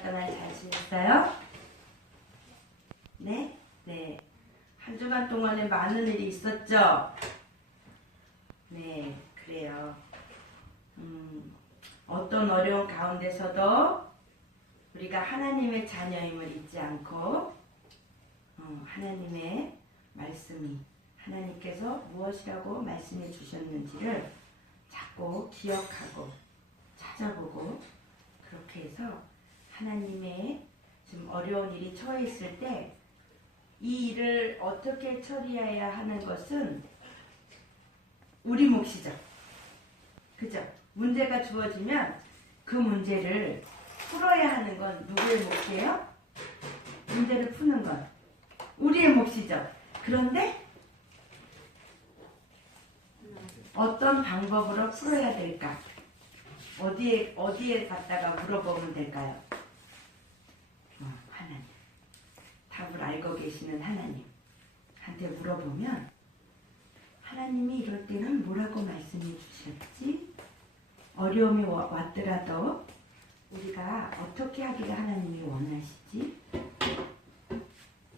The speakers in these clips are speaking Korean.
주간 동안 잘 지냈어요? 네? 네. 한 주간 동안에 많은 일이 있었죠? 네, 그래요. 어떤 어려운 가운데서도 우리가 하나님의 자녀임을 잊지 않고 하나님의 말씀이 하나님께서 무엇이라고 말씀해 주셨는지를 자꾸 기억하고 찾아보고 그렇게 해서 하나님의 지금 어려운 일이 처해 있을 때 이 일을 어떻게 처리해야 하는 것은 우리 몫이죠. 그죠? 문제가 주어지면 그 문제를 풀어야 하는 건 누구의 몫이에요? 문제를 푸는 건 우리의 몫이죠. 그런데 어떤 방법으로 풀어야 될까? 어디에 갖다가 물어보면 될까요? 하나님. 답을 알고 계시는 하나님한테 물어보면 하나님이 이럴 때는 뭐라고 말씀해 주셨지? 어려움이 왔더라도 우리가 어떻게 하기를 하나님이 원하시지?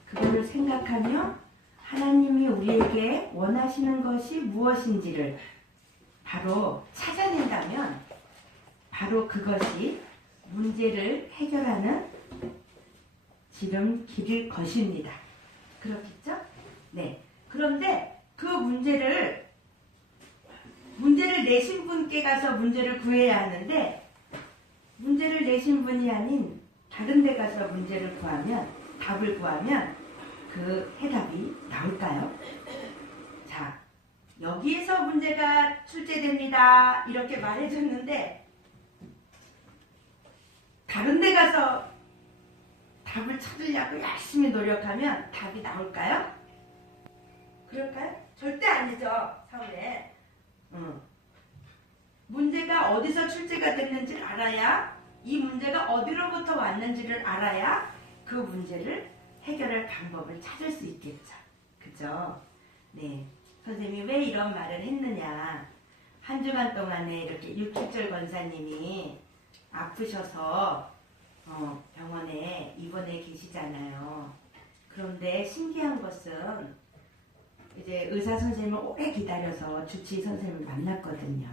그거를 생각하며 하나님이 우리에게 원하시는 것이 무엇인지를 바로 찾아낸다면 바로 그것이 문제를 해결하는 지름길일 것입니다. 그렇겠죠? 네. 그런데 그 문제를 내신 분께 가서 문제를 구해야 하는데 문제를 내신 분이 아닌 다른 데 가서 문제를 구하면 답을 구하면 그 해답이 나올까요? 자, 여기에서 문제가 출제됩니다. 이렇게 말해줬는데 다른 데 가서 답을 찾으려고 열심히 노력하면 답이 나올까요? 그럴까요? 절대 아니죠. 사회. 문제가 어디서 출제가 됐는지를 알아야 이 문제가 어디로부터 왔는지를 알아야 그 문제를 해결할 방법을 찾을 수 있겠죠. 그죠? 네. 선생님이 왜 이런 말을 했느냐. 한 주간 동안에 이렇게 육축절 권사님이 아프셔서 병원에 입원해 계시잖아요. 그런데 신기한 것은 이제 의사 선생님을 오래 기다려서 주치의 선생님을 만났거든요.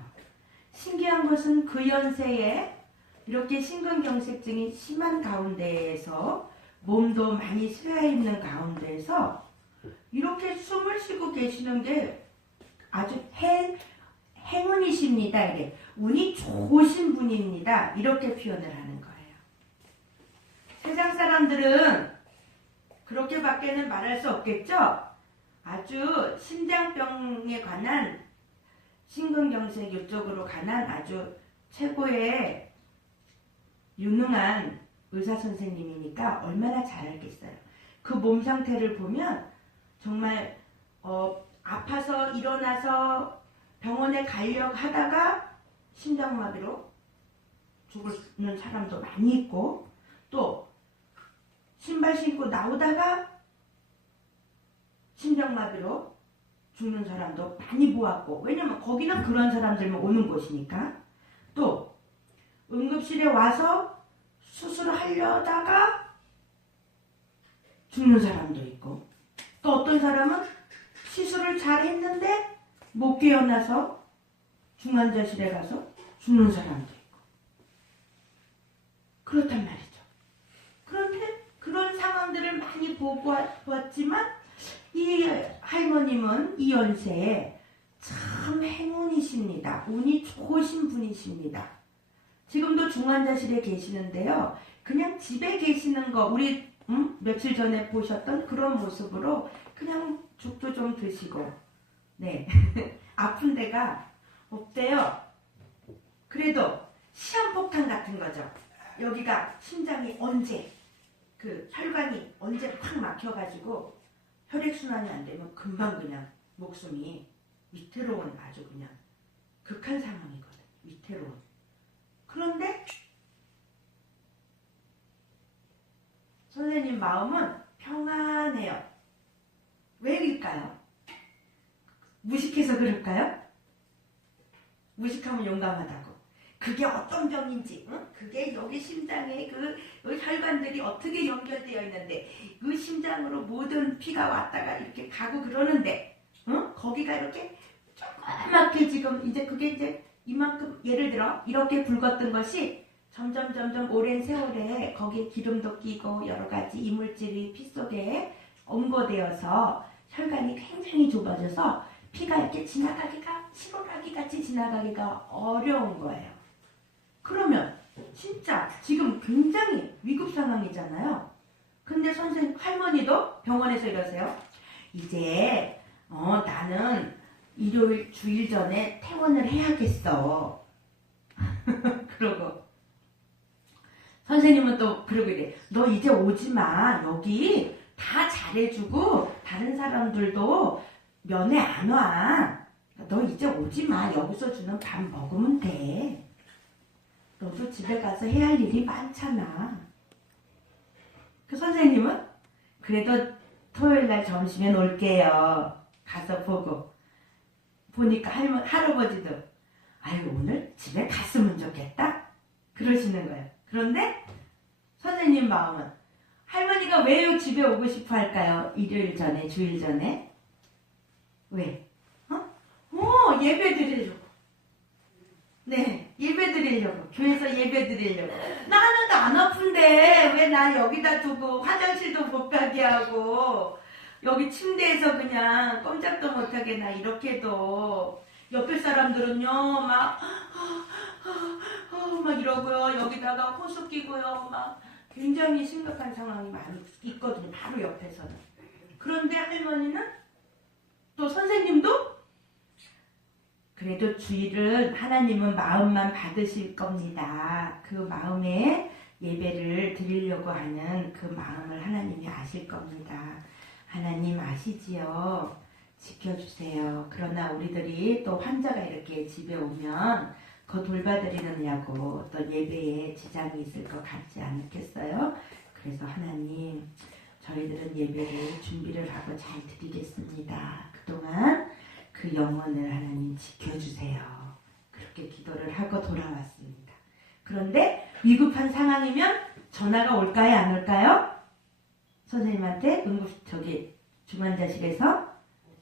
신기한 것은 그 연세에 이렇게 심근경색증이 심한 가운데에서 몸도 많이 쇠해 있는 가운데에서 이렇게 숨을 쉬고 계시는 게 아주 행운이십니다. 이게 운이 좋으신 분입니다. 이렇게 표현을 하는 거예요. 세상 사람들은 그렇게밖에는 말할 수 없겠죠? 아주 심장병에 관한 심근경색 이쪽으로 관한 아주 최고의 유능한 의사 선생님이니까 얼마나 잘 알겠어요. 그 몸 상태를 보면 정말 아파서 일어나서 병원에 가려고 하다가 심장마비로 죽는 사람도 많이 있고 또 신발 신고 나오다가 심장마비로 죽는 사람도 많이 보았고 왜냐면 거기는 그런 사람들만 오는 곳이니까 또 응급실에 와서 수술을 하려다가 죽는 사람도 있고 또 어떤 사람은 시술을 잘 했는데 못 깨어나서 중환자실에 가서 죽는 사람도 있고 그렇단 말이죠. 그런데 그런 상황들을 많이 보았지만 이 할머님은 이 연세에 참 행운이십니다. 운이 좋으신 분이십니다. 지금도 중환자실에 계시는데요. 그냥 집에 계시는 거 우리 며칠 전에 보셨던 그런 모습으로 그냥 죽도 좀 드시고 네 아픈 데가 없대요. 그래도 시한폭탄 같은 거죠. 여기가 심장이 언제 그 혈관이 언제 확 막혀가지고 혈액순환이 안 되면 금방 그냥 목숨이 위태로운 아주 그냥 극한 상황이거든. 위태로운. 그런데 선생님 마음은 평안해요. 왜일까요? 무식해서 그럴까요? 무식하면 용감하다고. 그게 어떤 병인지, 그게 여기 심장에 여기 혈관들이 어떻게 연결되어 있는데 그 심장으로 모든 피가 왔다가 이렇게 가고 그러는데, 거기가 이렇게 조그맣게 지금 이제 그게 이제 이만큼 예를 들어 이렇게 붉었던 것이 점점 오랜 세월에 거기에 기름도 끼고 여러 가지 이물질이 피 속에 엉거되어서 혈관이 굉장히 좁아져서 피가 이렇게 지나가기가 시로라기 같이 지나가기가 어려운 거예요. 그러면 진짜 지금 굉장히 위급 상황이잖아요. 근데 선생님 할머니도 병원에서 이러세요. 이제 나는 일요일 주일 전에 퇴원을 해야겠어. 그러고 선생님은 또 그러고 이래. 너 이제 오지마. 여기 다 잘해주고 다른 사람들도 면회 안 와. 너 이제 오지마. 여기서 주는 밥 먹으면 돼. 너도 집에 가서 해야 할 일이 많잖아. 그 선생님은 그래도 토요일날 점심에 놀게요. 가서 보니까 할아버지도 아유 오늘 집에 갔으면 좋겠다 그러시는 거예요. 그런데 선생님 마음은 할머니가 왜 집에 오고 싶어 할까요? 일요일 전에 주일 전에 왜? 예배 드리려고. 네, 예배 드리려고. 교회에서 예배 드리려고. 나는 안 아픈데 왜 나 여기다 두고 화장실도 못 가게 하고 여기 침대에서 그냥 꼼짝도 못하게 나 이렇게 해도 옆에 사람들은요 막 이러고요. 여기다가 호수 끼고요. 막 굉장히 심각한 상황이 많이 있거든요. 바로 옆에서는. 그런데 할머니는 또 선생님도 그래도 주일은 하나님은 마음만 받으실 겁니다. 그 마음에 예배를 드리려고 하는 그 마음을 하나님이 아실 겁니다. 하나님 아시지요? 지켜주세요. 그러나 우리들이 또 환자가 이렇게 집에 오면 그 돌봐드리느냐고 또 예배에 지장이 있을 것 같지 않겠어요? 그래서 하나님 저희들은 예배를 준비를 하고 잘 드리겠습니다. 그동안 그 영혼을 하나님 지켜주세요. 그렇게 기도를 하고 돌아왔습니다. 그런데 위급한 상황이면 전화가 올까요? 안 올까요? 선생님한테 중환자실에서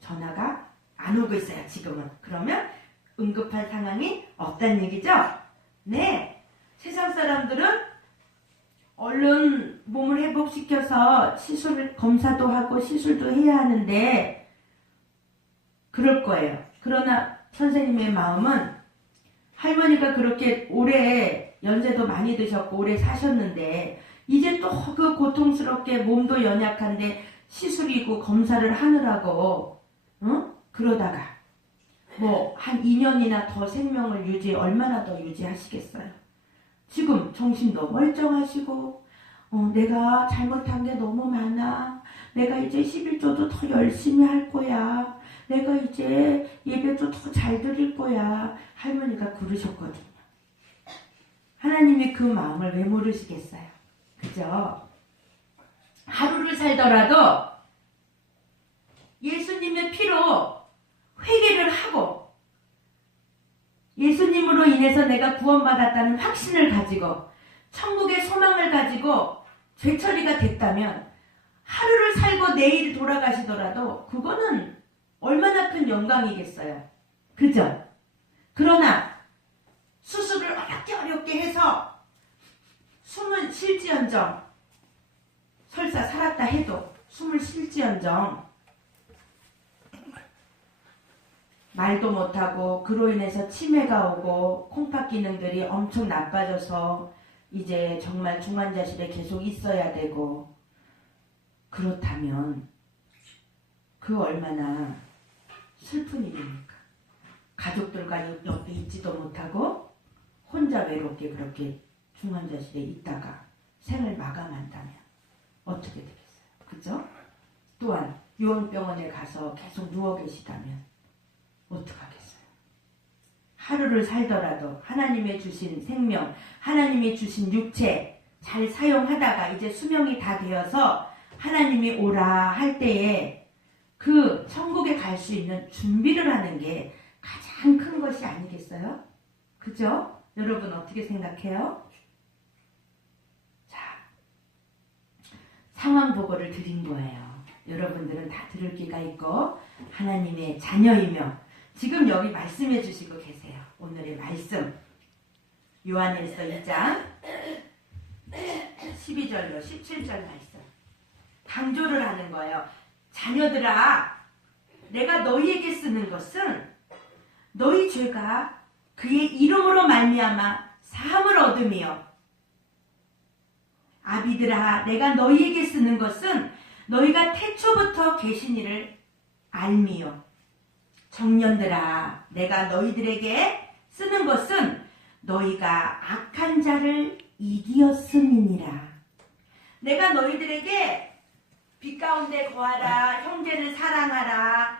전화가 안 오고 있어요. 지금은. 그러면 응급한 상황이 없다는 얘기죠? 네. 세상 사람들은 얼른 몸을 회복시켜서 검사도 하고 시술도 해야 하는데 그럴 거예요. 그러나 선생님의 마음은 할머니가 그렇게 오래 연세도 많이 드셨고 오래 사셨는데 이제 또 그 고통스럽게 몸도 연약한데 시술이고 검사를 하느라고 그러다가 뭐 한 2년이나 더 생명을 얼마나 더 유지하시겠어요. 지금 정신도 멀쩡하시고 내가 잘못한 게 너무 많아. 내가 이제 11조도 더 열심히 할 거야. 내가 이제 예배도 더 잘 드릴 거야. 할머니가 그러셨거든요. 하나님이 그 마음을 왜 모르시겠어요? 그죠? 하루를 살더라도 예수님의 피로 회개를 하고 예수님으로 인해서 내가 구원받았다는 확신을 가지고 천국의 소망을 가지고 죄처리가 됐다면 하루를 살고 내일 돌아가시더라도 그거는 얼마나 큰 영광이겠어요. 그죠? 그러나 수술을 어렵게 해서 숨은 쉴지언정 설사 살았다 해도 숨을 쉴지언정 말도 못하고 그로 인해서 치매가 오고 콩팥 기능들이 엄청 나빠져서 이제 정말 중환자실에 계속 있어야 되고 그렇다면 그 얼마나 슬픈 일입니까? 가족들과 옆에 있지도 못하고 혼자 외롭게 그렇게 중환자실에 있다가 생을 마감한다면 어떻게 되겠어요? 그죠? 또한 요양병원에 가서 계속 누워 계시다면 어떡하겠어요? 하루를 살더라도 하나님의 주신 생명, 하나님이 주신 육체 잘 사용하다가 이제 수명이 다 되어서 하나님이 오라 할 때에 그 천국에 갈 수 있는 준비를 하는 게 가장 큰 것이 아니겠어요? 그죠? 여러분 어떻게 생각해요? 자, 상황 보고를 드린 거예요. 여러분들은 다 들을 귀가 있고 하나님의 자녀이며 지금 여기 말씀해 주시고 계세요. 오늘의 말씀 요한일서 2장 12절로 17절 말씀 강조를 하는 거예요. 자녀들아, 내가 너희에게 쓰는 것은 너희 죄가 그의 이름으로 말미암아 사함을 얻으며, 아비들아, 내가 너희에게 쓰는 것은 너희가 태초부터 계신 이를 알미요. 청년들아, 내가 너희들에게 쓰는 것은 너희가 악한 자를 이기었음이니라. 내가 너희들에게 빛 가운데 거하라, 형제를 사랑하라,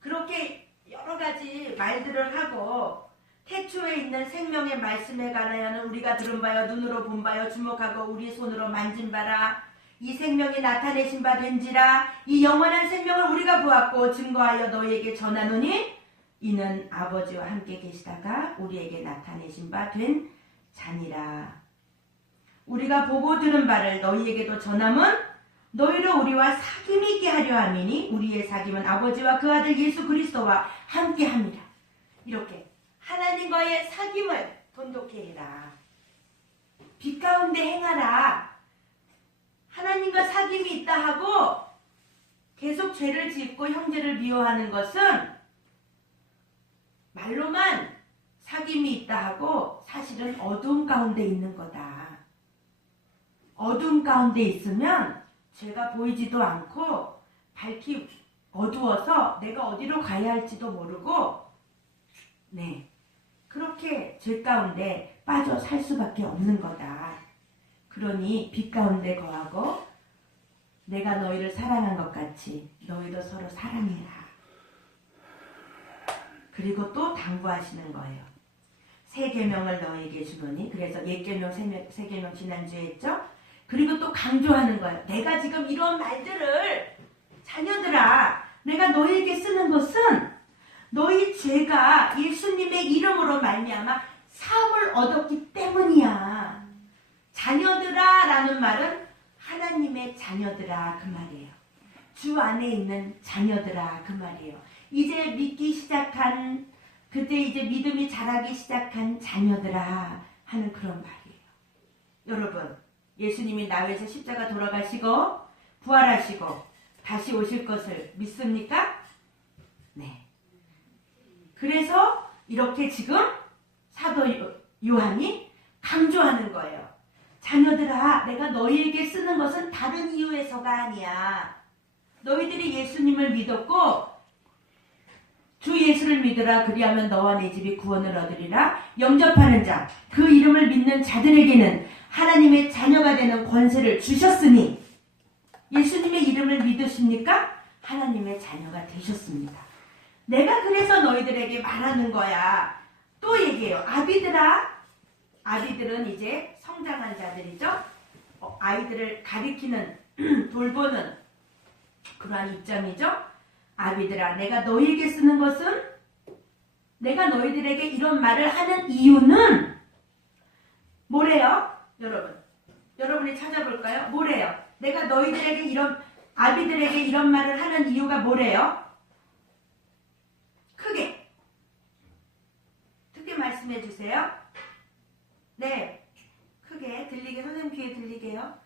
그렇게 여러 가지 말들을 하고 태초에 있는 생명의 말씀에 관하여는 우리가 들은 바요 눈으로 본 바요 주목하고 우리 손으로 만진 바라. 이 생명이 나타내신 바 된지라. 이 영원한 생명을 우리가 보았고 증거하여 너희에게 전하노니 이는 아버지와 함께 계시다가 우리에게 나타내신 바 된 자니라. 우리가 보고 들은 바를 너희에게도 전함은 너희로 우리와 사귐이 있게 하려 함이니 우리의 사귐은 아버지와 그 아들 예수 그리스도와 함께 합니다. 이렇게 하나님과의 사귐을 돈독히 해라. 빛 가운데 행하라. 하나님과 사귐이 있다 하고 계속 죄를 짓고 형제를 미워하는 것은 말로만 사귐이 있다 하고 사실은 어두움 가운데 있는 거다. 어두움 가운데 있으면 죄가 보이지도 않고 밝히 어두워서 내가 어디로 가야 할지도 모르고 그렇게 죄 가운데 빠져 살 수밖에 없는 거다. 그러니 빛 가운데 거하고 내가 너희를 사랑한 것 같이 너희도 서로 사랑해라. 그리고 또 당부하시는 거예요. 새 계명을 너희에게 주노니, 그래서 옛 계명, 새 계명 지난주에 했죠. 그리고 또 강조하는 거예요. 내가 지금 이런 말들을, 자녀들아, 내가 너희에게 쓰는 것은 너희 죄가 예수님의 이름으로 말미암아 사함을 얻었기 때문이야. 자녀들아 라는 말은 하나님의 자녀들아 그 말이에요. 주 안에 있는 자녀들아 그 말이에요. 이제 믿기 시작한, 그때 이제 믿음이 자라기 시작한 자녀들아 하는 그런 말이에요. 여러분, 예수님이 나위에서 십자가 돌아가시고 부활하시고 다시 오실 것을 믿습니까? 네. 그래서 이렇게 지금 사도 요한이 강조하는 거예요. 자녀들아, 내가 너희에게 쓰는 것은 다른 이유에서가 아니야. 너희들이 예수님을 믿었고 주 예수를 믿으라. 그리하면 너와 내 집이 구원을 얻으리라. 영접하는 자, 그 이름을 믿는 자들에게는 하나님의 자녀가 되는 권세를 주셨으니, 예수님의 이름을 믿으십니까? 하나님의 자녀가 되셨습니다. 내가 그래서 너희들에게 말하는 거야. 또 얘기해요. 아비들아, 아비들은 이제 성장한 자들이죠. 아이들을 가리키는 돌보는 그러한 입장이죠. 아비들아, 내가 너희에게 쓰는 것은, 내가 너희들에게 이런 말을 하는 이유는 뭐래요? 여러분이 찾아볼까요? 뭐래요? 내가 너희들에게 이런, 아비들에게 이런 말을 하는 이유가 뭐래요? 크게 말씀해 주세요. 네, 크게 들리게, 선생님 귀에 들리게요.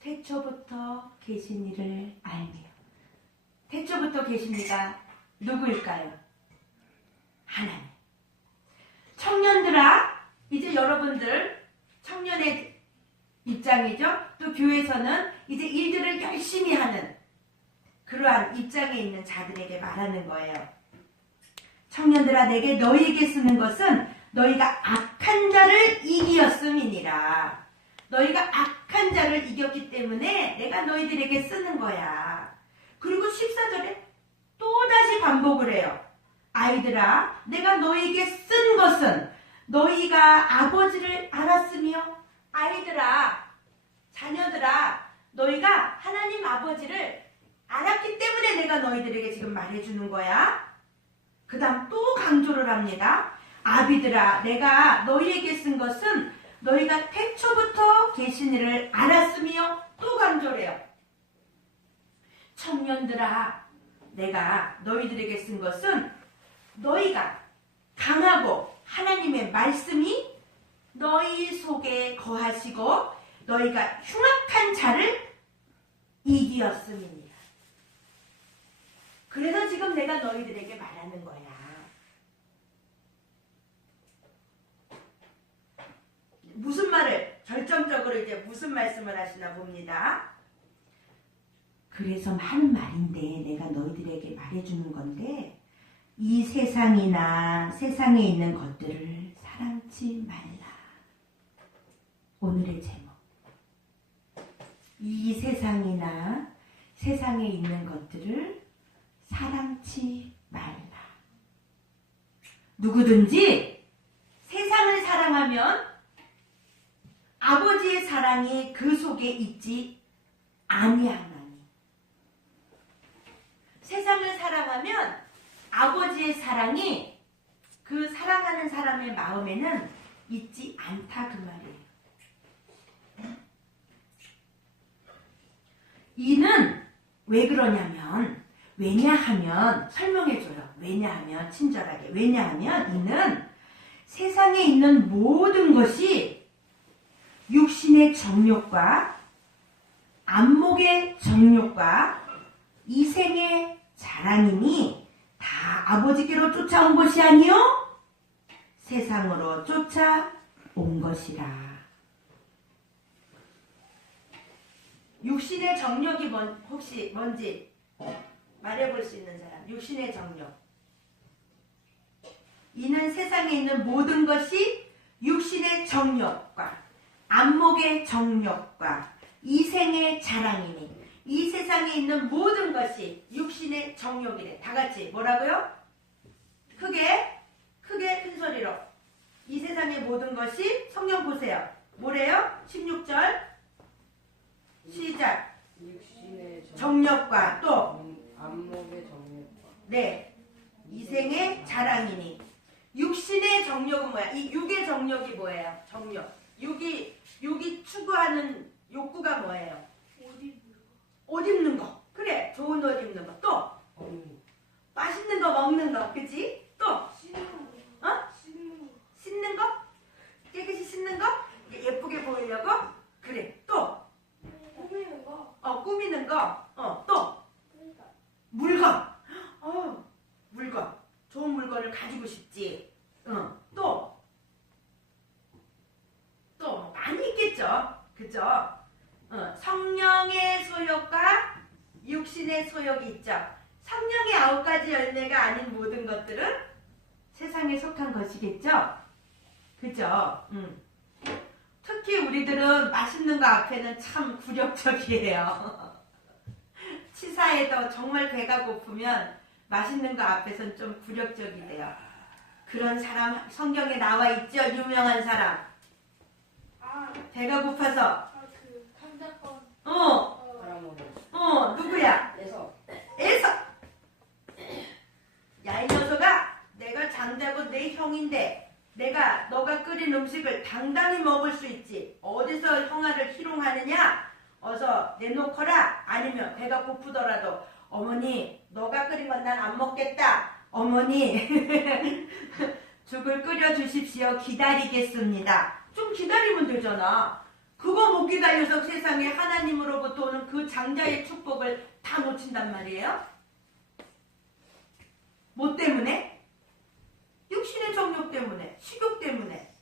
태초부터 계신 이를 알며. 태초부터 계십니다. 누구일까요? 하나님. 청년들아, 이제 여러분들 청년의 입장이죠. 또 교회에서는 이제 일들을 열심히 하는 그러한 입장에 있는 자들에게 말하는 거예요. 청년들아, 내게 너희에게 쓰는 것은 너희가 악한 자를 이기었음이니라. 너희가 악한 자를 이겼기 때문에 내가 너희들에게 쓰는 거야. 그리고 14절에 또다시 반복을 해요. 아이들아, 내가 너희에게 쓴 것은 너희가 아버지를 알았으며, 아이들아, 자녀들아, 너희가 하나님 아버지를 알았기 때문에 내가 너희들에게 지금 말해주는 거야. 그 다음 또 강조를 합니다. 아비들아, 내가 너희에게 쓴 것은 너희가 태초부터 계신 이를 알았으며, 또 강조를 해요. 청년들아, 내가 너희들에게 쓴 것은 너희가 강하고 하나님의 말씀이 너희 속에 거하시고 너희가 흉악한 자를 이기었음입니다. 그래서 지금 내가 너희들에게 말하는 거야. 무슨 말을, 결정적으로 이제 무슨 말씀을 하시나 봅니다. 그래서 하는 말인데 내가 너희들에게 말해주는 건데, 이 세상이나 세상에 있는 것들을 사랑치 말라. 오늘의 제목. 이 세상이나 세상에 있는 것들을 사랑치 말라. 누구든지 세상을 사랑하면 아버지의 사랑이 그 속에 있지 아니하나니. 세상을 사랑하면 아버지의 사랑이 그 사랑하는 사람의 마음에는 있지 않다, 그 말이에요. 이는 왜 그러냐면, 왜냐하면, 설명해줘요. 왜냐하면, 친절하게. 왜냐하면 이는 세상에 있는 모든 것이 육신의 정욕과 안목의 정욕과 이생의 자랑이니 다 아버지께로 쫓아온 것이 아니요 세상으로 쫓아온 것이라. 육신의 정욕이 혹시 뭔지 말해볼 수 있는 사람? 육신의 정욕. 이는 세상에 있는 모든 것이 육신의 정욕과 안목의 정욕과 이생의 자랑이니, 이 세상에 있는 모든 것이 육신의 정욕이래. 다 같이 뭐라고요? 크게 큰 소리로. 이 세상의 모든 것이, 성경 보세요. 뭐래요? 16절 시작. 육신의 정욕과 또 안목의 정욕과 네, 이생의 자랑이니. 육신의 정욕은 뭐야? 이 육의 정욕이 뭐예요? 정욕. 육이 추구하는 욕구가 뭐예요? 옷 입는 거. 그래, 좋은 옷 입는 거. 또 맛있는 거 먹는 거. 그치? 또 씻는 거? 깨끗이 씻는 거? 예쁘게 보이려고? 그래. 또 꾸미는 거. 또 물건. 물건. 좋은 물건을 가지고 싶지. 또 많이 있겠죠. 그죠? 성령의 소욕과 육신의 소욕이 있죠. 성령의 9가지 열매가 아닌 모든 것들은 세상에 속한 것이겠죠. 그죠? 특히 우리들은 맛있는 거 앞에는 참 굴욕적이에요. 치사해도 정말 배가 고프면 맛있는 거 앞에서는 좀 굴욕적이 돼요. 그런 사람 성경에 나와 있죠. 유명한 사람. 배가 고파서. 누구야? 에서. 야, 이 녀석아, 내가 장자고 내 형인데 너가 끓인 음식을 당당히 먹을 수 있지. 어디서 형아를 희롱하느냐? 어서 내놓거라. 아니면 배가 고프더라도, 어머니, 너가 끓인 건 난 안 먹겠다. 어머니, 죽을 끓여주십시오. 기다리겠습니다. 좀 기다리면 되잖아. 그거 못 기다려서 세상에 하나님으로부터 오는 그 장자의 축복을 다 놓친단 말이에요. 뭐 때문에? 육신의 정욕 때문에, 식욕 때문에.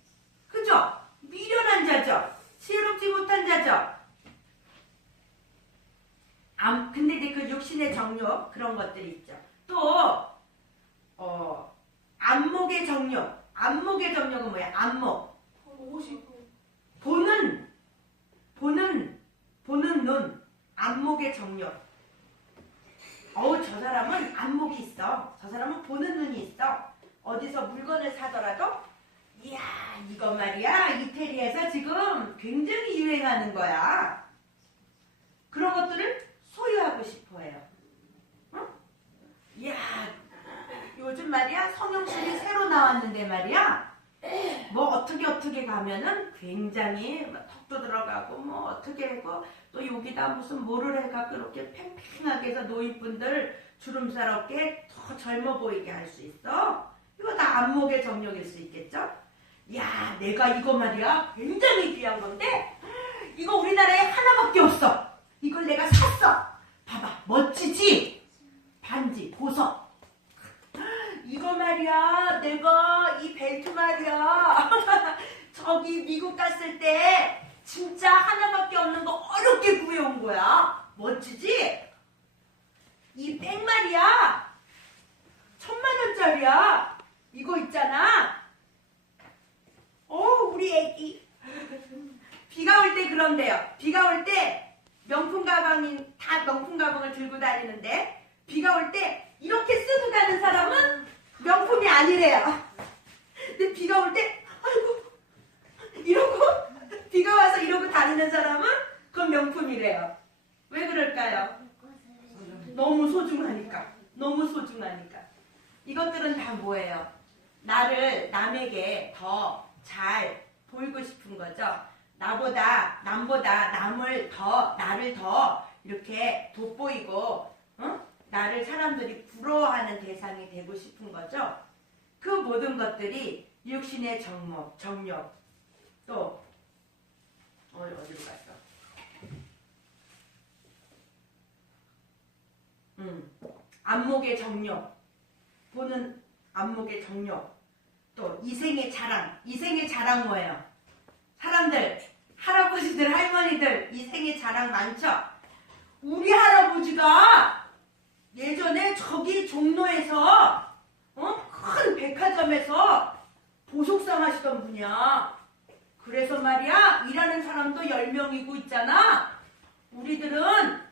그죠? 미련한 자죠. 지혜롭지 못한 자죠. 근데 이제 그 육신의 정욕, 그런 것들이 있죠. 또 안목의 정욕. 안목의 정욕은 뭐야? 안목. 보는 눈. 안목의 정욕. 저 사람은 안목이 있어. 저 사람은 보는 눈이 있어. 어디서 물건을 사더라도, 이야, 이거 말이야, 이태리에서 지금 굉장히 유행하는 거야. 그런 것들을 소유하고 싶어 해요. 이야, 요즘 말이야, 성형술이 새로 나왔는데 말이야. 뭐 어떻게 가면은 굉장히 뭐 턱도 들어가고 뭐 어떻게 하고 또 여기다 무슨 뭐를 해갖고 이렇게 팽팽하게 해서 노인분들 주름살 없게 더 젊어 보이게 할 수 있어. 이거 다 안목의 정력일 수 있겠죠? 야, 내가 이거 말이야 굉장히 귀한 건데 이거 우리나라에 하나밖에 없어. 이걸 내가 샀어. 봐봐, 멋지지? 반지, 보석. 이거 말이야, 내가 이 벨트 말이야. 저기 미국 갔을 때 진짜 하나밖에 없는 거 어렵게 구해온 거야. 멋지지? 이 백 말이야. 1000만 원짜리야. 이거 있잖아. 우리 애기. 비가 올 때 그런데요. 비가 올 때 명품 가방인 다 명품 가방을 들고 다니는데 비가 올 때 이렇게 쓰고 가는 사람은 명품이 아니래요. 근데 비가 올 때 아이고 이러고 비가 와서 이러고 다니는 사람은 그건 명품이래요. 왜 그럴까요? 너무 소중하니까. 너무 소중하니까. 이것들은 다 뭐예요? 나를 남에게 더 잘 보이고 싶은 거죠. 남보다 나를 더 이렇게 돋보이고, 나를 사람들이 부러워하는 대상이 되고 싶은 거죠. 그 모든 것들이 육신의 정력, 또 어디로 갔어? 안목의 정력, 보는 안목의 정력, 또 이생의 자랑 뭐예요? 사람들, 할아버지들, 할머니들 이생의 자랑 많죠? 우리 할아버지가 예전에 저기 종로에서 큰 백화점에서 보석상 하시던 분이야. 그래서 말이야, 일하는 사람도 10명이고 있잖아. 우리들은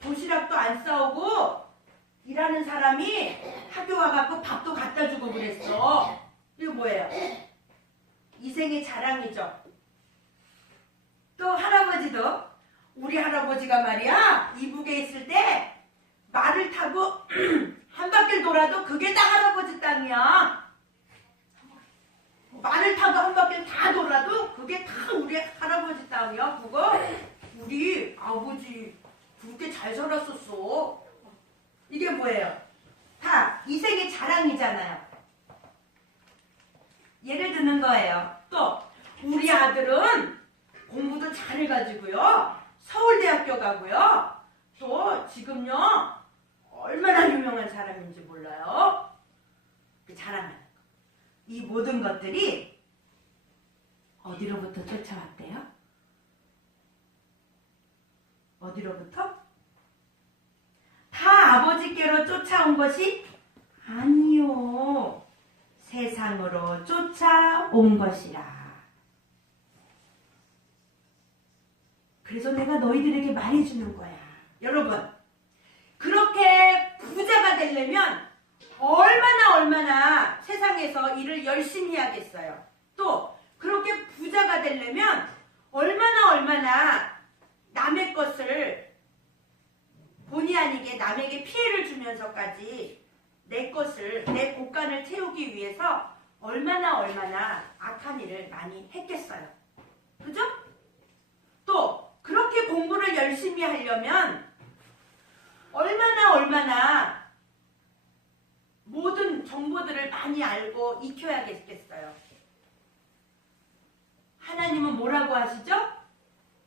도시락도 안 싸오고 일하는 사람이 학교 와갖고 밥도 갖다 주고 그랬어. 이거 뭐예요? 이생의 자랑이죠. 또 할아버지도, 우리 할아버지가 말이야 이북에 있을 때 말을 타고 한 바퀴 돌아도 그게 다 할아버지 땅이야. 말을 타고 한 바퀴 다 돌아도 그게 다 우리 할아버지 땅이야. 그거 우리 아버지 그렇게 잘 살았었어. 이게 뭐예요? 다 이생의 자랑이잖아요. 예를 드는 거예요. 또 우리 아들은 공부도 잘해가지고요. 서울대학교 가고요. 또 지금요 얼마나 유명한 사람인지 몰라요. 그 자랑하는 거. 이 모든 것들이 어디로부터 쫓아왔대요? 어디로부터? 다 아버지께로 쫓아온 것이 아니요. 세상으로 쫓아온 것이라. 그래서 내가 너희들에게 말해주는 거야. 여러분, 그렇게 부자가 되려면 얼마나 세상에서 일을 열심히 해야겠어요. 또 그렇게 부자가 되려면 얼마나 남의 것을 본의 아니게 남에게 피해를 주면서까지 내 곳간을 채우기 위해서 얼마나 악한 일을 많이 했겠어요. 그죠? 또 그렇게 공부를 열심히 하려면 얼마나 모든 정보들을 많이 알고 익혀야겠어요. 하나님은 뭐라고 하시죠?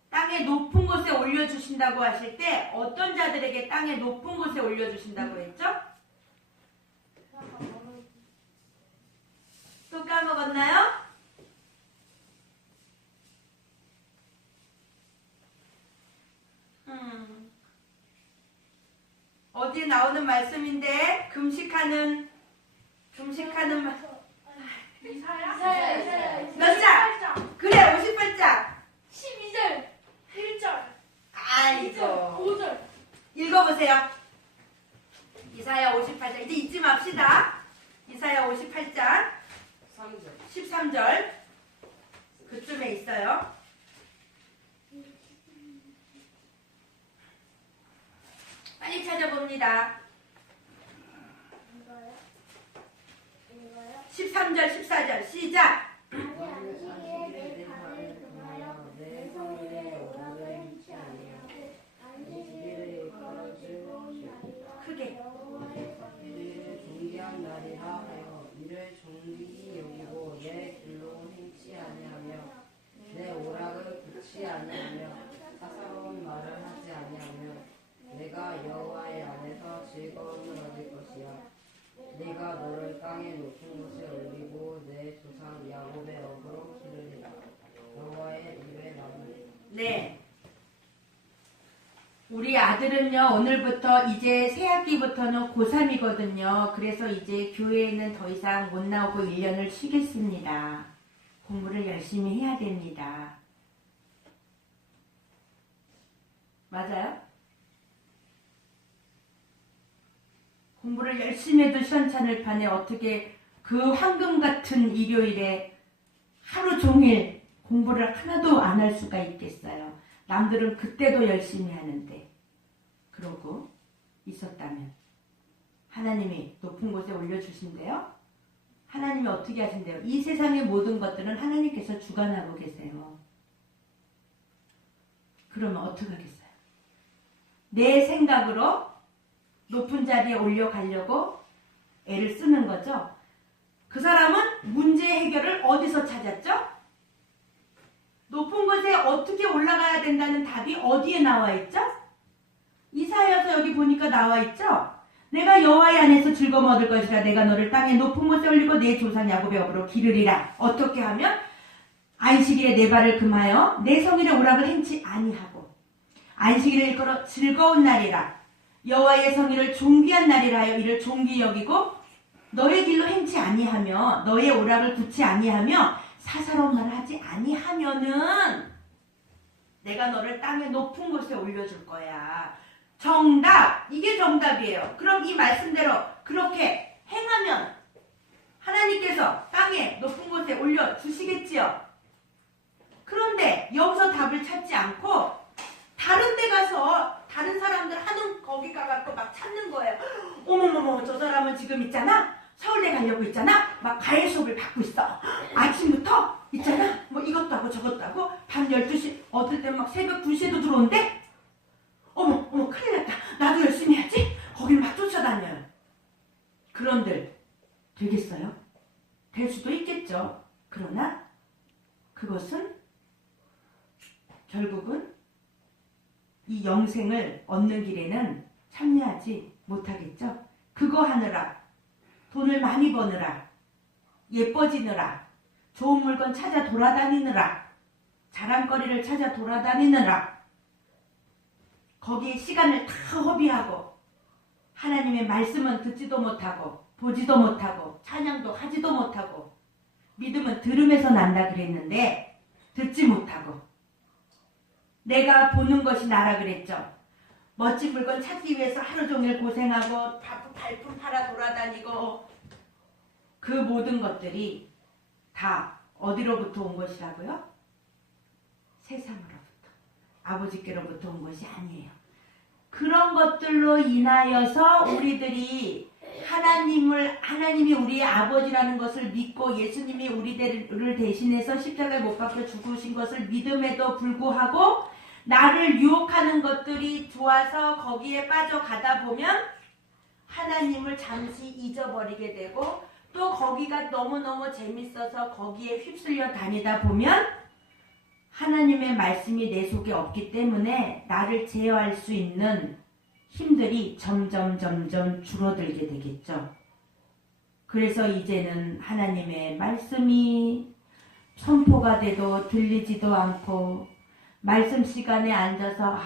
땅의 높은 곳에 올려주신다고 하실 때 어떤 자들에게 땅의 높은 곳에 올려주신다고 했죠? 또 까먹었나요? 어디에 나오는 말씀인데 금식하는 이사야. 몇 장? 그래 58장 12절 1절 아이고 5절 읽어보세요. 이사야 58장 이제 잊지 맙시다. 이사야 58장 13절 그쯤에 있어요. 빨리 찾아봅니다. 13절 14절 시작. 안식일에 내 발을 금하여 내 성일에 오라를 행치 아니하며 안식일을 일컬어주시고 크게. 이를 존귀한 날이라 하여 이를 존귀히 여기고 내 길로 행치 아니하며 내 오락을 굳지 아니하며 사사로운 말을 하지 아니하며 내가 여호와의 안에서 즐거움을 얻을 것이야. 내가 너를 땅의 높은 곳에 올리고 내 조상 야곱의 업으로 기르리라. 여호와의 입에 나무리. 네. 우리 아들은요, 오늘부터 이제 새학기부터는 고3이거든요. 그래서 이제 교회에는 더 이상 못 나오고 1년을 쉬겠습니다. 공부를 열심히 해야 됩니다. 맞아요? 공부를 열심히 해도 시원찮을 판에 어떻게 그 황금 같은 일요일에 하루 종일 공부를 하나도 안 할 수가 있겠어요. 남들은 그때도 열심히 하는데. 그러고 있었다면 하나님이 높은 곳에 올려주신대요. 하나님이 어떻게 하신대요? 이 세상의 모든 것들은 하나님께서 주관하고 계세요. 그러면 어떻게 하겠어요? 내 생각으로 높은 자리에 올려가려고 애를 쓰는 거죠. 그 사람은 문제 해결을 어디서 찾았죠? 높은 곳에 어떻게 올라가야 된다는 답이 어디에 나와 있죠? 이사야서 여기 보니까 나와 있죠? 내가 여호와의 안에서 즐거움 얻을 것이라. 내가 너를 땅의 높은 곳에 올리고 내 조상 야곱의 업으로 기르리라. 어떻게 하면? 안식일에 내 발을 금하여 내 성일의 오락을 행치 아니하고 안식일을 일컬어 즐거운 날이라. 여호와의 성일을 존귀한 날이라 하여 이를 존귀 여기고 너의 길로 행치 아니하며 너의 오락을 굳지 아니하며 사사로운 말을 하지 아니하면은 내가 너를 땅의 높은 곳에 올려줄 거야. 정답! 이게 정답이에요. 그럼 이 말씀대로 그렇게 행하면 하나님께서 땅의 높은 곳에 올려주시겠지요. 그런데 여기서 답을 찾지 않고 다른 데 가서 다른 사람들 하는 거기 가갖고 막 찾는 거예요. 어머머머, 저 사람은 지금 있잖아. 서울대 가려고 있잖아. 막 과외 수업을 받고 있어. 아침부터 있잖아. 뭐 이것도 하고 저것도 하고 밤 12시 어떨 땐 막 새벽 2시에도 들어온대. 어머 큰일 났다. 나도 열심히 해야지. 거길 막 쫓아다녀요. 그런들 되겠어요? 될 수도 있겠죠. 그러나 그것은 결국은 이 영생을 얻는 길에는 참여하지 못하겠죠. 그거 하느라 돈을 많이 버느라 예뻐지느라 좋은 물건 찾아 돌아다니느라 자랑거리를 찾아 돌아다니느라 거기에 시간을 다 허비하고 하나님의 말씀은 듣지도 못하고 보지도 못하고 찬양도 하지도 못하고 믿음은 들음에서 난다 그랬는데 듣지 못하고 내가 보는 것이 나라 그랬죠. 멋진 물건 찾기 위해서 하루 종일 고생하고 발품 팔아 돌아다니고 그 모든 것들이 다 어디로부터 온 것이라고요? 세상으로부터. 아버지께로부터 온 것이 아니에요. 그런 것들로 인하여서 우리들이 하나님이 우리의 아버지라는 것을 믿고 예수님이 우리를 대신해서 십자가에 못 박혀 죽으신 것을 믿음에도 불구하고 나를 유혹하는 것들이 좋아서 거기에 빠져가다 보면 하나님을 잠시 잊어버리게 되고 또 거기가 너무너무 재밌어서 거기에 휩쓸려 다니다 보면 하나님의 말씀이 내 속에 없기 때문에 나를 제어할 수 있는 힘들이 점점 줄어들게 되겠죠. 그래서 이제는 하나님의 말씀이 선포가 돼도 들리지도 않고 말씀 시간에 앉아서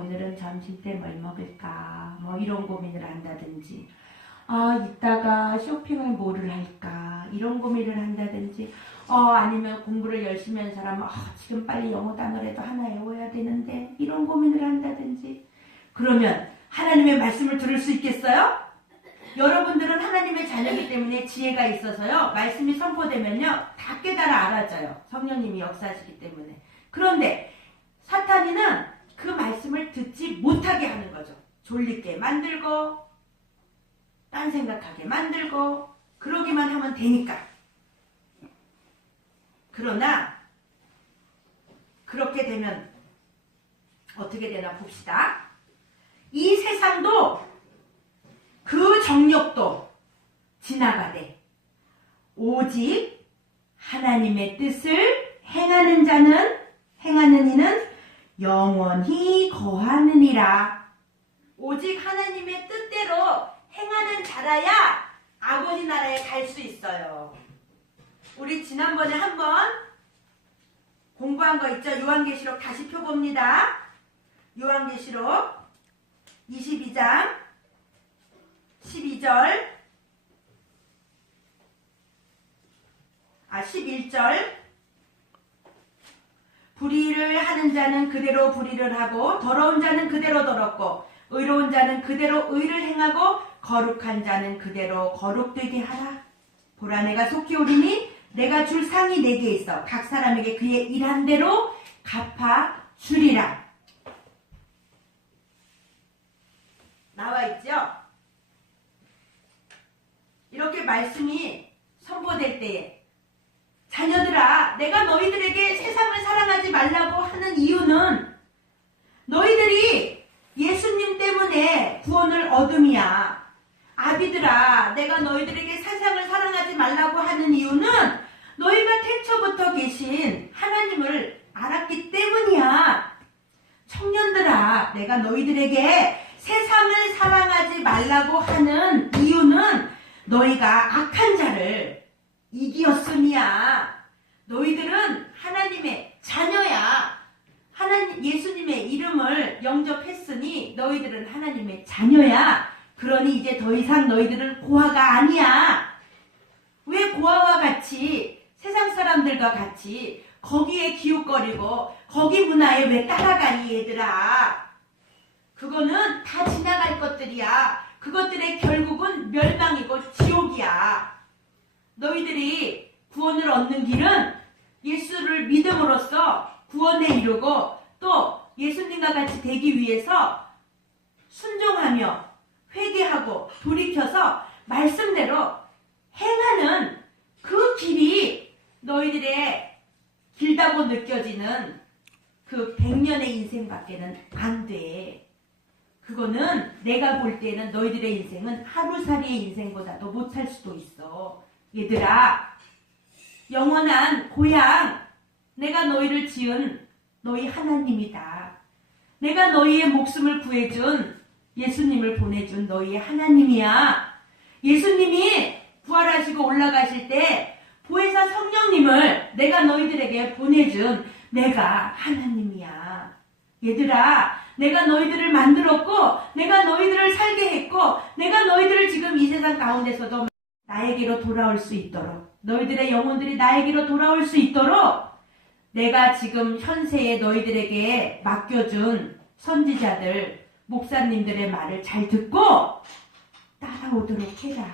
오늘은 점심때 뭘 먹을까 뭐 이런 고민을 한다든지 이따가 쇼핑을 뭐를 할까 이런 고민을 한다든지 아니면 공부를 열심히 한 사람은 지금 빨리 영어 단어라도 하나 외워야 되는데 이런 고민을 한다든지 그러면 하나님의 말씀을 들을 수 있겠어요? 여러분들은 하나님의 자녀이기 때문에 지혜가 있어서요. 말씀이 선포되면요. 다 깨달아 알아져요. 성령님이 역사하시기 때문에. 그런데 사탄이는 그 말씀을 듣지 못하게 하는 거죠. 졸리게 만들고 딴 생각하게 만들고 그러기만 하면 되니까 그러나 그렇게 되면 어떻게 되나 봅시다. 이 세상도 그 정욕도 지나가되 오직 하나님의 뜻을 행하는 이는 영원히 거하느니라. 오직 하나님의 뜻대로 행하는 자라야 아버지 나라에 갈 수 있어요. 우리 지난번에 한번 공부한 거 있죠? 요한계시록 다시 펴봅니다. 요한계시록 22장 11절 불의를 하는 자는 그대로 불의를 하고 더러운 자는 그대로 더럽고 의로운 자는 그대로 의를 행하고 거룩한 자는 그대로 거룩되게 하라. 보라 내가 속히 오리니 내가 줄 상이 내게 있어 각 사람에게 그의 일한 대로 갚아 주리라. 나와 있죠? 이렇게 말씀이 선포될 때에 자녀들아 내가 너희들에게 세상을 사랑하지 말라고 하는 이유는 너희들이 예수님 때문에 구원을 얻음이야. 아비들아 내가 너희들에게 세상을 사랑하지 말라고 하는 이유는 너희가 태초부터 계신 하나님을 알았기 때문이야. 청년들아 내가 너희들에게 세상을 사랑하지 말라고 하는 이유는 너희가 악한 자를 이기었음이야. 너희들은 하나님의 자녀야. 예수님의 이름을 영접했으니 너희들은 하나님의 자녀야. 그러니 이제 더 이상 너희들은 고아가 아니야. 왜 고아와 같이 세상 사람들과 같이 거기에 기웃거리고 거기 문화에 왜 따라가니 얘들아. 그거는 다 지나갈 것들이야. 그것들의 결국은 멸망이고 지옥이야. 너희들이 구원을 얻는 길은 예수를 믿음으로써 구원에 이르고 또 예수님과 같이 되기 위해서 순종하며 회개하고 돌이켜서 말씀대로 행하는 그 길이 너희들의 길다고 느껴지는 그 100년의 인생밖에는 안 돼. 그거는 내가 볼 때는 너희들의 인생은 하루살이의 인생보다도 못 살 수도 있어. 얘들아, 영원한 고향, 내가 너희를 지은 너희 하나님이다. 내가 너희의 목숨을 구해준 예수님을 보내준 너희의 하나님이야. 예수님이 부활하시고 올라가실 때 보혜사 성령님을 내가 너희들에게 보내준 내가 하나님이야. 얘들아, 내가 너희들을 만들었고 내가 너희들을 살게 했고 내가 너희들을 지금 이 세상 가운데서도 나에게로 돌아올 수 있도록 너희들의 영혼들이 나에게로 돌아올 수 있도록 내가 지금 현세에 너희들에게 맡겨준 선지자들, 목사님들의 말을 잘 듣고 따라오도록 해라.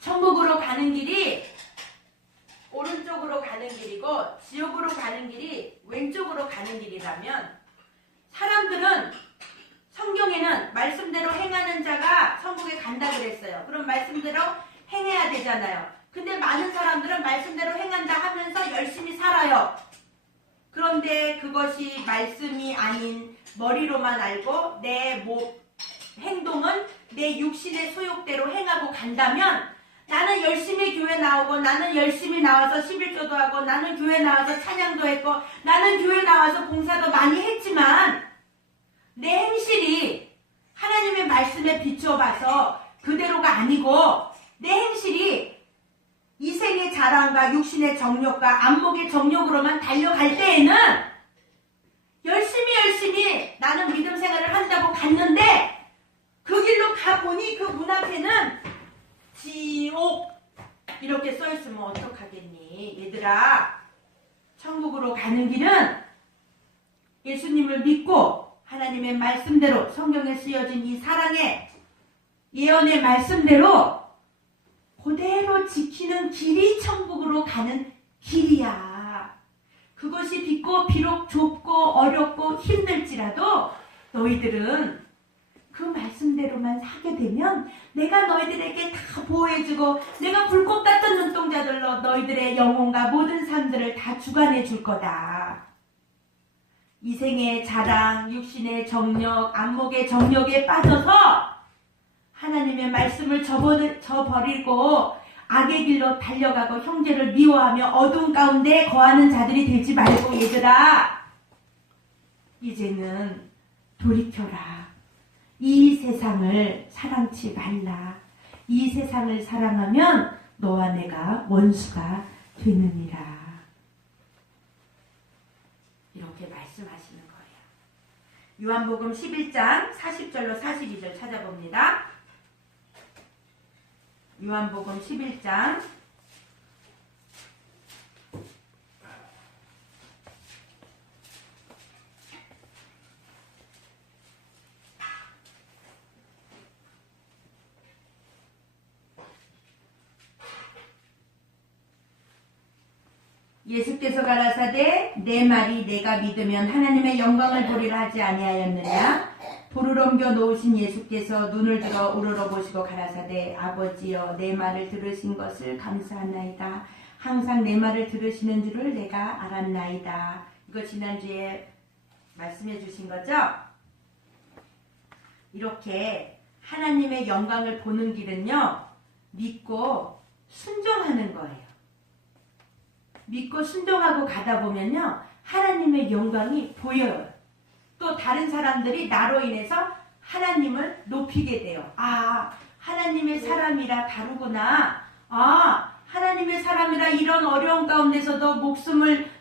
천국으로 가는 길이 오른쪽으로 가는 길이고 지옥으로 가는 길이 왼쪽으로 가는 길이라면 사람들은 성경에는 말씀대로 행하는 자가 천국에 간다 그랬어요. 그럼 말씀대로 행해야 되잖아요. 근데 많은 사람들은 말씀대로 행한다 하면서 열심히 살아요. 그런데 그것이 말씀이 아닌 머리로만 알고 내 행동은 내 육신의 소욕대로 행하고 간다면 나는 열심히 교회 나오고 나는 열심히 나와서 11조도 하고 나는 교회 나와서 찬양도 했고 나는 교회 나와서 봉사도 많이 했지만 내 행실이 하나님의 말씀에 비추어 봐서 그대로가 아니고 내 행실이 이생의 자랑과 육신의 정욕과 안목의 정욕으로만 달려갈 때에는 열심히 나는 믿음 생활을 한다고 갔는데 그 길로 가보니 그 문 앞에는 지옥 이렇게 써있으면 어떡하겠니? 얘들아, 천국으로 가는 길은 예수님을 믿고 하나님의 말씀대로 성경에 쓰여진 이 사랑의 예언의 말씀대로 그대로 지키는 길이 천국으로 가는 길이야. 그것이 비록 좁고 어렵고 힘들지라도 너희들은 그 말씀대로만 사게 되면 내가 너희들에게 다 보호해주고 내가 불꽃 같은 눈동자들로 너희들의 영혼과 모든 삶들을 다 주관해 줄 거다. 이생의 자랑, 육신의 정력, 안목의 정력에 빠져서 하나님의 말씀을 저버리고 악의 길로 달려가고 형제를 미워하며 어두운 가운데 거하는 자들이 되지 말고 얘들아, 이제는 돌이켜라. 이 세상을 사랑치 말라. 이 세상을 사랑하면 너와 내가 원수가 되느니라. 이렇게 말씀하시는 거예요. 요한복음 11장 40절로 42절 찾아봅니다. 요한복음 11장 예수께서 가라사대 내 말이 내가 믿으면 하나님의 영광을 보리라 하지 아니하였느냐. 불을 옮겨 놓으신 예수께서 눈을 들어 우러러 보시고 가라사대 아버지여 내 말을 들으신 것을 감사하나이다. 항상 내 말을 들으시는 줄을 내가 알았나이다. 이거 지난주에 말씀해 주신 거죠? 이렇게 하나님의 영광을 보는 길은요, 믿고 순종하는 거예요. 믿고 순종하고 가다 보면요, 하나님의 영광이 보여요. 또 다른 사람들이 나로 인해서 하나님을 높이게 돼요. 아, 하나님의 사람이라 다르구나. 아, 하나님의 사람이라 이런 어려운 가운데서도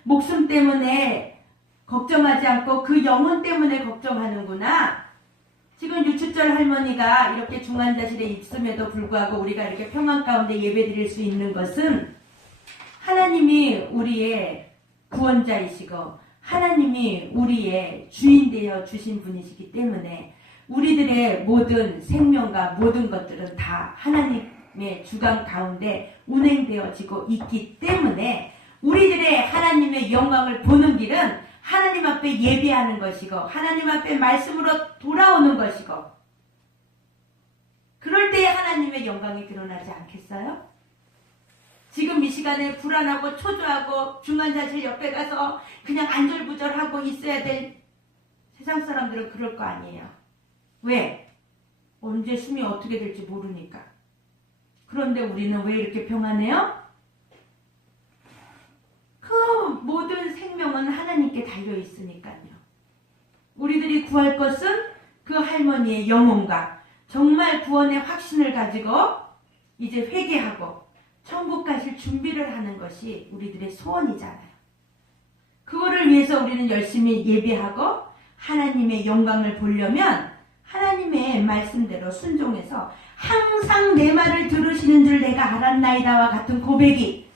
목숨 때문에 걱정하지 않고 그 영혼 때문에 걱정하는구나. 지금 유축절 할머니가 이렇게 중환자실에 있음에도 불구하고 우리가 이렇게 평안 가운데 예배드릴 수 있는 것은 하나님이 우리의 구원자이시고 하나님이 우리의 주인 되어 주신 분이시기 때문에 우리들의 모든 생명과 모든 것들은 다 하나님의 주관 가운데 운행되어지고 있기 때문에 우리들의 하나님의 영광을 보는 길은 하나님 앞에 예배하는 것이고 하나님 앞에 말씀으로 돌아오는 것이고 그럴 때에 하나님의 영광이 드러나지 않겠어요? 지금 이 시간에 불안하고 초조하고 중환자실 옆에 가서 그냥 안절부절하고 있어야 될 세상 사람들은 그럴 거 아니에요. 왜? 언제 숨이 어떻게 될지 모르니까. 그런데 우리는 왜 이렇게 평안해요? 그 모든 생명은 하나님께 달려 있으니까요. 우리들이 구할 것은 그 할머니의 영혼과 정말 구원의 확신을 가지고 이제 회개하고 천국 가실 준비를 하는 것이 우리들의 소원이잖아요. 그거를 위해서 우리는 열심히 예배하고 하나님의 영광을 보려면 하나님의 말씀대로 순종해서 항상 내 말을 들으시는 줄 내가 알았나이다와 같은 고백이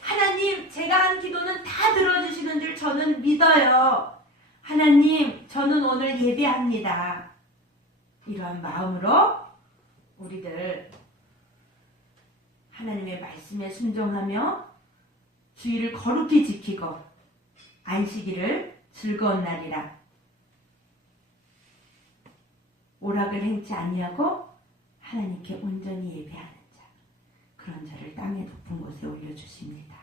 하나님 제가 한 기도는 다 들어주시는 줄 저는 믿어요. 하나님 저는 오늘 예배합니다. 이러한 마음으로 우리들 하나님의 말씀에 순종하며 주의를 거룩히 지키고 안식일을 즐거운 날이라 오락을 행치 아니하고 하나님께 온전히 예배하는 자 그런 자를 땅의 높은 곳에 올려주십니다.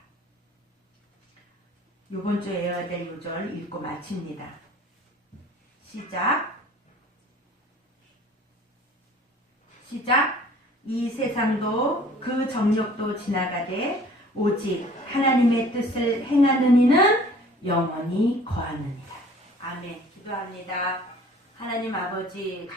이번 주에 외워야 될 요절 읽고 마칩니다. 시작. 이 세상도 그 정욕도 지나가되 오직 하나님의 뜻을 행하는 이는 영원히 거하느니라. 아멘. 기도합니다. 하나님 아버지